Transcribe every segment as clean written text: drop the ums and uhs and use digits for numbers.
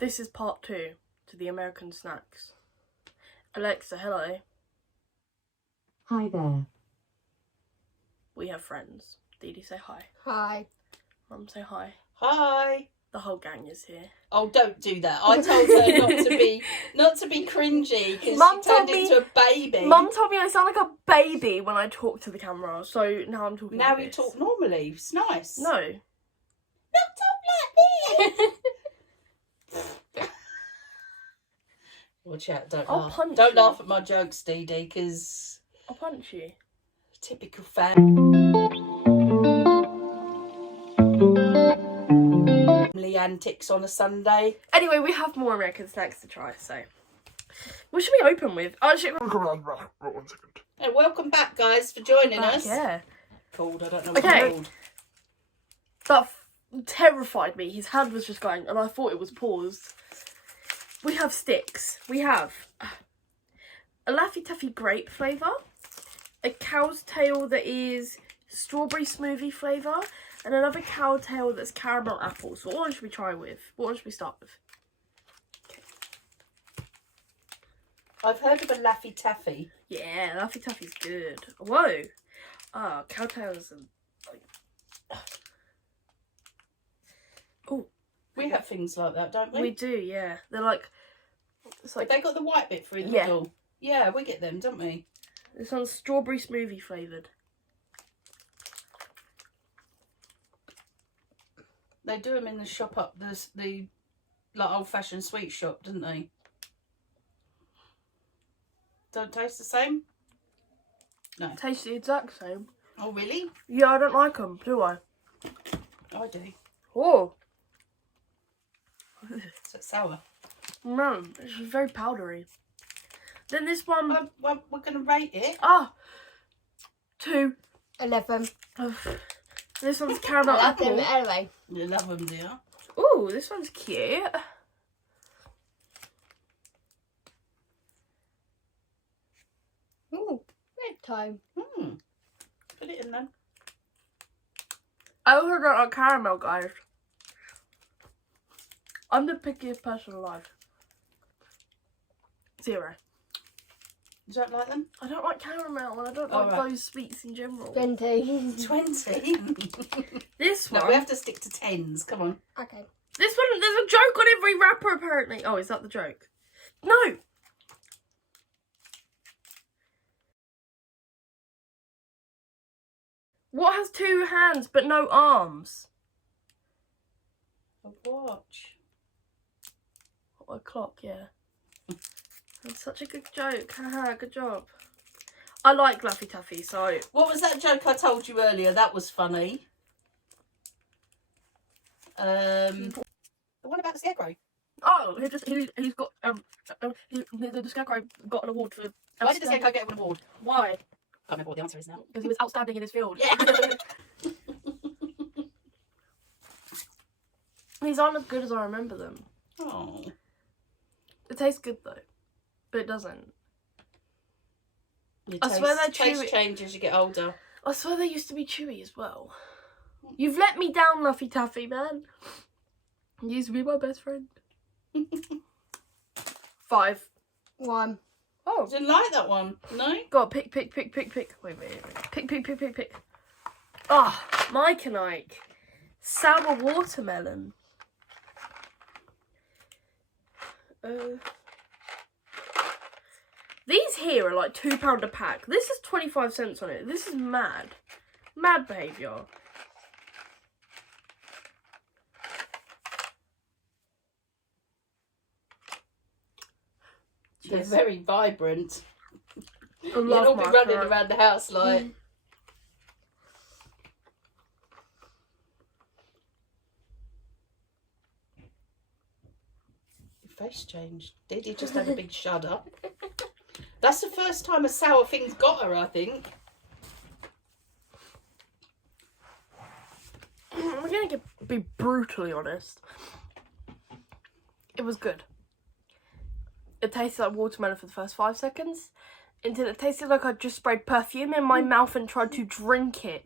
This is part 2 to the American snacks. Alexa, hello. Hi there. We have friends. Dee Dee, say hi. Hi. Mum, say hi. Hi. The whole gang is here. Oh, don't do that. I told her not to be cringy because she turned into a baby. Mum told me I sound like a baby when I talk to the camera, so now I'm talking Now like you this. talk normally. It's nice. No. Not talk like this. Watch out, don't I'll laugh. punch Don't you. laugh at my jokes, Dee Dee, because I'll punch you. typical family antics on a Sunday. Anyway, we have more American snacks to try, so... What should we open with? Oh, actually... 1 second. Hey, welcome back, guys, for joining us. Yeah. Called, I don't know what Okay. it's called. That terrified me. His hand was just going, and I thought it was paused. We have sticks. We have a Laffy Taffy grape flavour, a cow's tail that is strawberry smoothie flavour, and another cow tail that's caramel apple. So what one should we try with? What one should we start with? I've heard of a Laffy Taffy. Yeah, Laffy Taffy's good. Whoa. Ah, cow tails and... Oh. We have things like that, don't we? We do, yeah. They're like... It's Have like... they got the white bit through the Yeah. middle? Yeah, we get them, don't we? This one's strawberry smoothie flavoured. They do them in the shop up the like old-fashioned sweet shop, didn't they? Don't taste the same? No. Tastes the exact same. Oh, really? Yeah, I don't like them, do I? I do. Oh. Is it sour? No, it's very powdery. Then this one... Well, we're going to rate it. 2. 11. This one's I caramel love them apple. anyway. You love them, dear. Ooh, this one's cute. Ooh, bedtime. Put it in then. I also don't like caramel, guys. I'm the pickiest person alive. 0. You don't like them? I don't like caramel and I don't Oh, like right. those sweets in general. 20. 20? This one... No, we have to stick to 10s. Come on. Okay. This one, there's a joke on every wrapper apparently. Oh, is that the joke? No! What has 2 hands but no arms? A watch. Oh, a clock, yeah. That's such a good joke. Haha, good job. I like Laffy Taffy, so... What was that joke I told you earlier? That was funny. The one about the scarecrow. Oh, he's got... the Scarecrow got an award for... Why did the scarecrow get an award? Why? Can't remember what the answer is now. Because he was outstanding in his field. Yeah. These aren't as good as I remember them. Oh. It tastes good though, but it doesn't. Your I swear they're taste chewy. change as you get older. I swear they used to be chewy as well. You've let me down, Laffy Taffy, man. You used to be my best friend. 5. 1. Oh. Didn't like that one. No? God, pick. Wait. Pick. Ah, Mike and Ike. Sour watermelon. These here are like £2 a pack. This is 25 cents on it. This is mad. Mad behaviour. They're very vibrant. I You'll love all be running macaroni. around the house like... Your face changed. Did you just have a big shudder? That's the first time a sour thing's got her, I think. We're gonna be brutally honest. It was good. It tasted like watermelon for the first 5 seconds, until it tasted like I just sprayed perfume in my mouth and tried to drink it.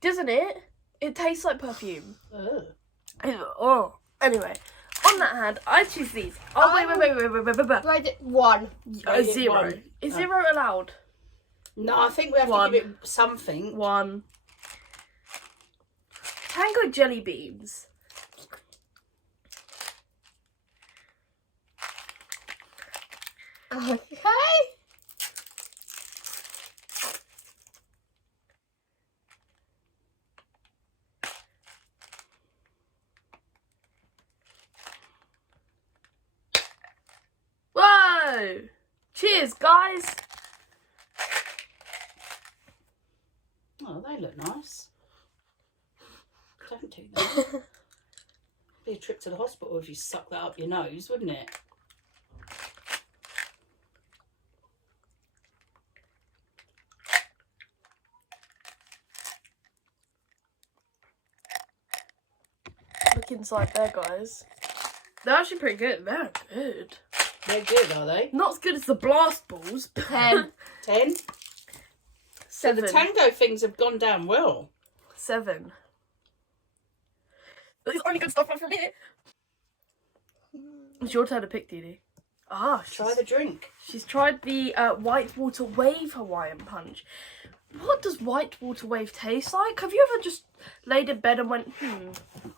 Doesn't it? It tastes like perfume. Ugh. Oh. Anyway, on that hand, I choose these. Oh, wait. Rate it 1. Rate it 0. one. Is Oh. 0 allowed? No, I think we have One. to give it something. 1. Tango jelly beans. Okay. Whoa! Cheers, guys. Oh, they look nice. Don't do that. Be a trip to the hospital if you suck that up your nose, wouldn't it? Look inside there, guys. They're actually pretty good. They're good. They're good, are they? Not as good as the blast balls. 10. 10? So 7. the tango things have gone down well. 7. There's only good stuff left from here. It's your turn to pick, Dee. Ah, Try the drink. she's tried the Whitewater Wave Hawaiian Punch. What does Whitewater Wave taste like? Have you ever just laid in bed and went, I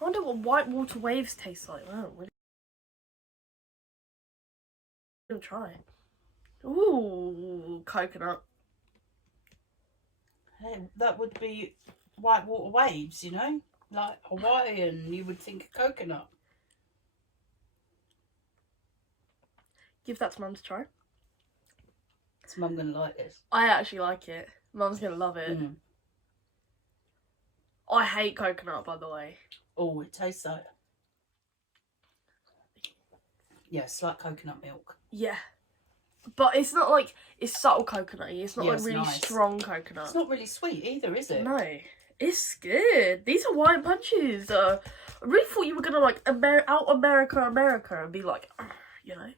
wonder what Whitewater Waves taste like? Wow, we're gonna try. Ooh, coconut. Hey, that would be whitewater waves, you know? Like Hawaiian, you would think coconut. Give that to Mum to try. Is Mum going to like this? I actually like it. Mum's gonna love it. Mm. I hate coconut, by the way. Oh, it tastes like... Yeah, it's like coconut milk. Yeah. But it's not like, it's subtle coconutty. It's not Yeah, like it's really nice. strong coconut. It's not really sweet either, is it? No. It's good. These are Hawaiian punches. I really thought you were going to like out America and be like, you know.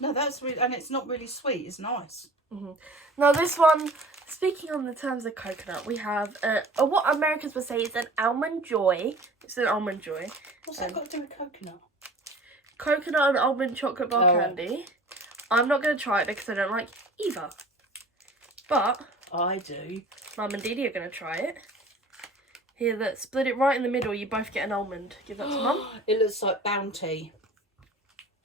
No, that's really... And it's not really sweet. It's nice. Now this one, speaking on the terms of coconut, we have what Americans would say is an almond joy. It's an almond joy. What's that got to do with coconut? Coconut and almond chocolate bar Oh. candy. I'm not going to try it because I don't like either. But I do. Mum and Dee are going to try it. Here, let's split it right in the middle. You both get an almond. Give that to Mum. It looks like Bounty.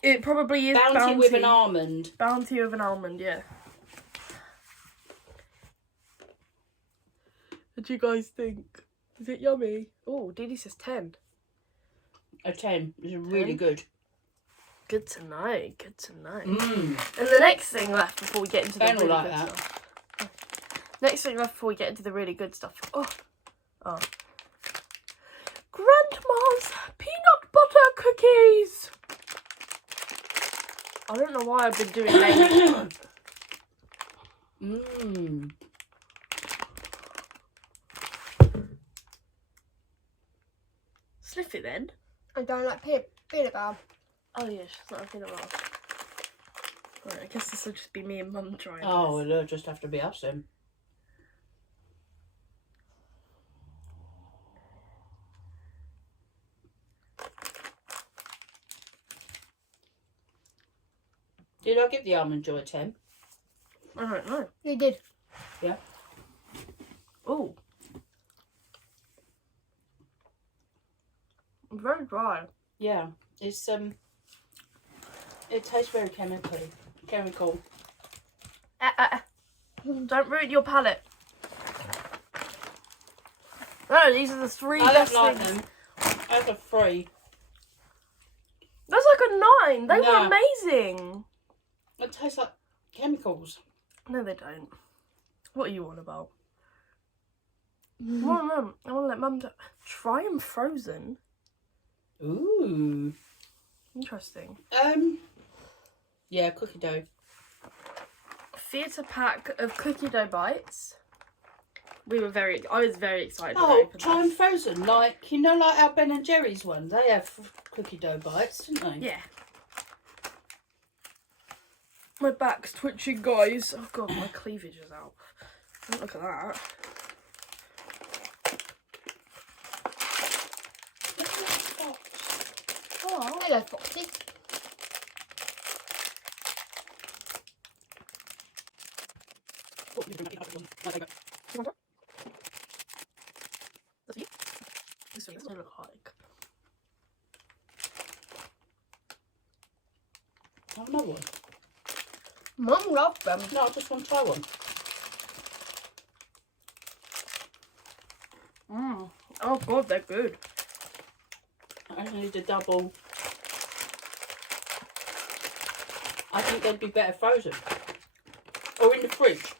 It probably is Bounty with an almond. Bounty with an almond, yeah. What do you guys think? Is it yummy? Oh, Dee says 10. A 10. It's really good. Good to know. Good to know. Mmm. And the next thing left before we get into the Ben will really like good that. stuff. Next thing left before we get into the really good stuff. Oh. Grandma's peanut butter cookies. I don't know why I've been doing that. Mmm. Sniff it then. I don't like peanut butter. Oh yeah, she's not a peanut butter. Right, I guess this will just be me and Mum trying. Oh, this. it'll just have to be us then. Did I give the almond joy 10? I don't know. You did. Yeah. Oh. Very dry. Yeah. It's it tastes very chemical. Don't ruin your palate. No, these are the 3 I best don't like things. them. Out of 3. That's like a 9. They No. were amazing. It tastes like chemicals. No, they don't. What are you on about? Well, Mum, I want to let Mum try them frozen. Ooh. Interesting. Yeah, cookie dough. Theatre pack of cookie dough bites. I was very excited. when I Oh, opened try this. them frozen. Like, you know, like our Ben and Jerry's one. They have cookie dough bites, didn't they? Yeah. My back's twitching, guys. Oh god, my cleavage is out. Don't look at that. Look at that box. What? Hello, Foxy. This is what they look like. Have another one. Mum loved them. No, I just want to try one. Oh god, they're good. I just need a double. I think they'd be better frozen. Or in the fridge.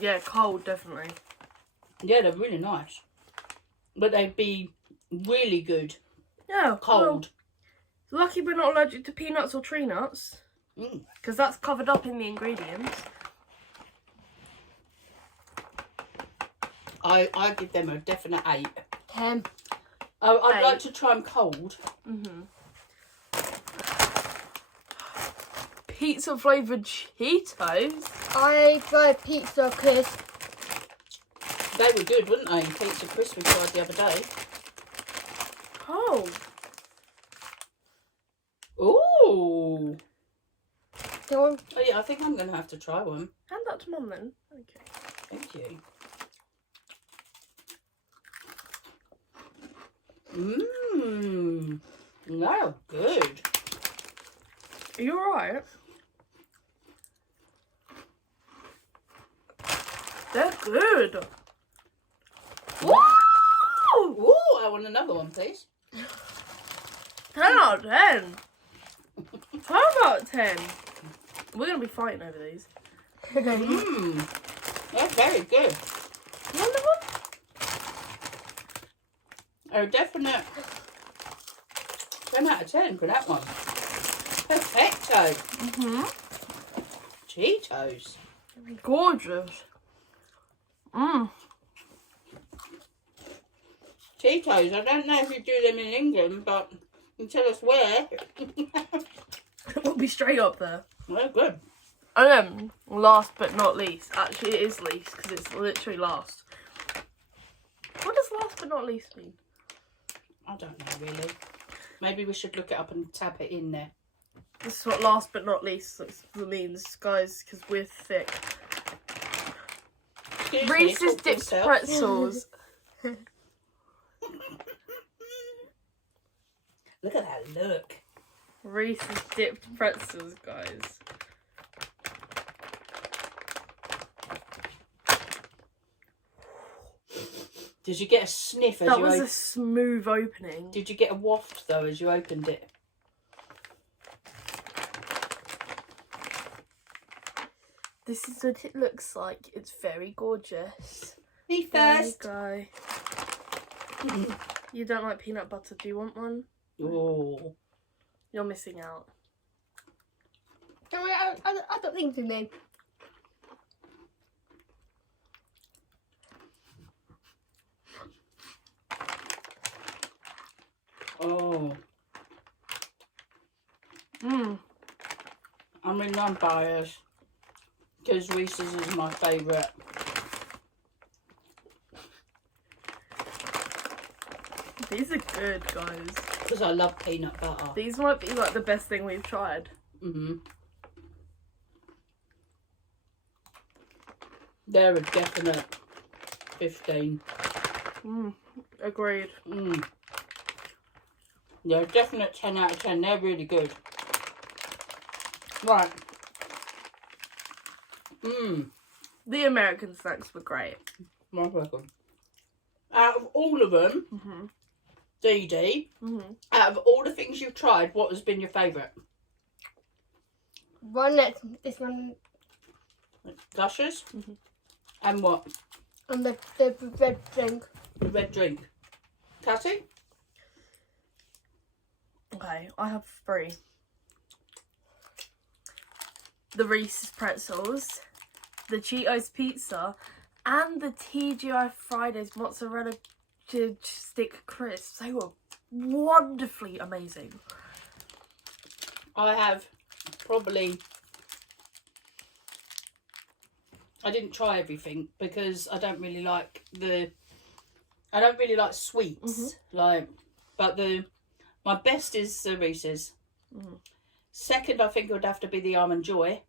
Yeah, cold, definitely. Yeah, they're really nice. But they'd be really good Yeah, cold. Well, lucky we're not allergic to peanuts or tree nuts. Mm. Because that's covered up in the ingredients. I give them a definite 8. 10. I'd 8. like to try them cold. Pizza flavoured Cheetos. I tried pizza crisp. They were good, weren't they? Pizza crisp we tried the other day. Oh. Ooh. Go on. Oh yeah, I think I'm going to have to try one. Hand that to Mum then. Okay. Thank you. Mmm. They're good. Are you alright? They're good. Woo! Ooh, I want another one, please. 10 out of 10. 12 out of 10. We're going to be fighting over these. Mmm. They're very good. You want one? A definite 10 out of 10 for that one. Perfecto. Cheetos. Gorgeous. Cheetos. I don't know if you do them in England, but you can tell us where. We'll be straight up there. They're good. And then, last but not least, actually it is least because it's literally last. What does last but not least mean? I don't know really. Maybe we should look it up and tap it in there. This is what last but not least means, guys, because we're thick. Excuse me, Reese's talk to dipped yourself. pretzels. Look at that look. Reese's dipped pretzels, guys. Did you get a sniff as That you was opened? a smooth opening. Did you get a waft though as you opened it? This is what it looks like. It's very gorgeous. Me There you first. go. You don't like peanut butter, do you want one? Oh. You're missing out. I don't think so, name. Oh. I mean, I'm biased because Reese's is my favourite. These are good, guys. Because I love peanut butter. These might be like the best thing we've tried. They're a definite 15. Agreed. They're a definite 10 out of 10. They're really good. Right. The American snacks were great. My second. Out of all of them, Dee Dee, out of all the things you've tried, what has been your favourite? This one, Gushers? And what? and the red drink. The red drink. Cassie? Okay, I have 3. The Reese's pretzels, the Cheetos pizza, and the TGI Fridays mozzarella stick crisps. They were wonderfully amazing. I have probably... I didn't try everything because I don't really like sweets. But the My best is the Reese's. Mm. Second, I think it would have to be the Almond Joy.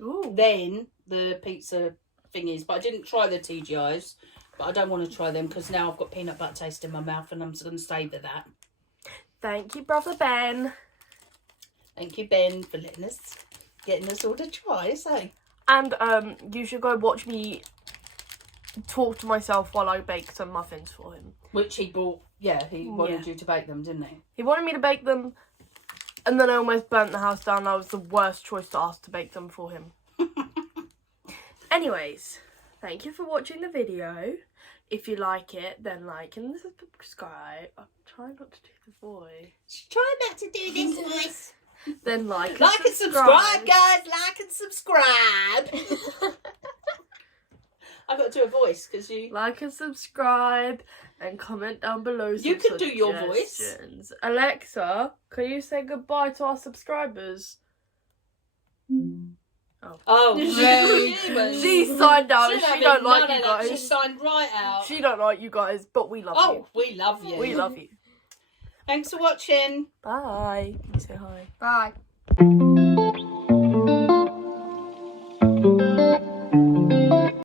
Ooh. Then the pizza thingies. But I didn't try the TGIs. But I don't want to try them because now I've got peanut butter taste in my mouth and I'm just going to savour that. Thank you, Brother Ben. Thank you, Ben, for getting us all to try, so. And you should go watch me talk to myself while I bake some muffins for him. Which he bought, he wanted you to bake them, didn't he? He wanted me to bake them, and then I almost burnt the house down. I was the worst choice to ask to bake them for him. Anyways, thank you for watching the video. If you like it, then like and subscribe. I'm trying not to do the voice. Try not to do this voice. Then like and subscribe, guys. Like and subscribe. I've got to do a voice because you... Like and subscribe and comment down below. You can do your voice. Suggestions. Alexa, can you say goodbye to our subscribers? Oh, she signed out. She don't like you guys. She signed right out. She don't like you guys, but we love you. Oh, we love you. We love you. Thanks for watching. Bye. You say hi. Bye.